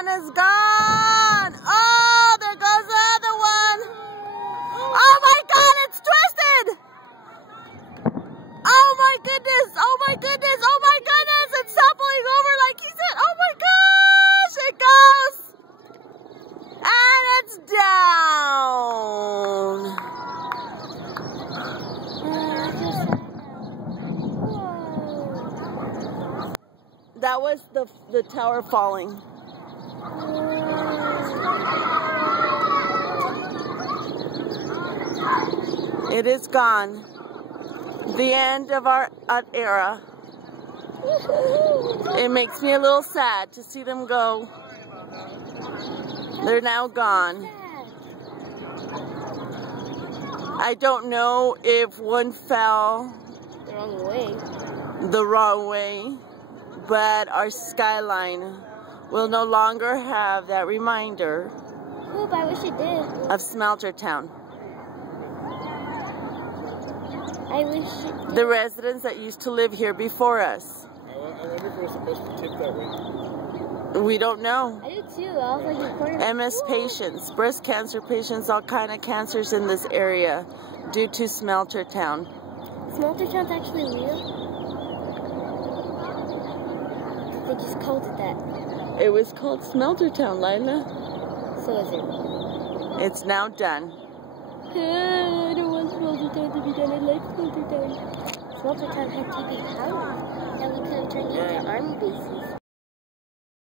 one is gone. Oh, there goes the other one. Oh my God, it's twisted. Oh my goodness. Oh my goodness. Oh my goodness. It's toppling over like he said. Oh my gosh. It goes. And it's down. That was the tower falling. It is gone. The end of our era. It makes me a little sad to see them go. They're now gone. I don't know if one fell the wrong way, but our skyline will no longer have that reminder I wish it did. of Smelter Town. I wish it did. The residents that used to live here before us. I wonder if we're supposed to tip that way. We don't know. I do too. I was like recording. MS patients, breast cancer patients, all kind of cancers in this area due to Smelter Town. Smelter Town's actually real? They just called it that. It was called Smelter Town, Lila. So is it? It's now done. I don't want Smelter Town to be done. I like Smelter Town. Smelter Town had to be powered. Now we could have turned into army bases.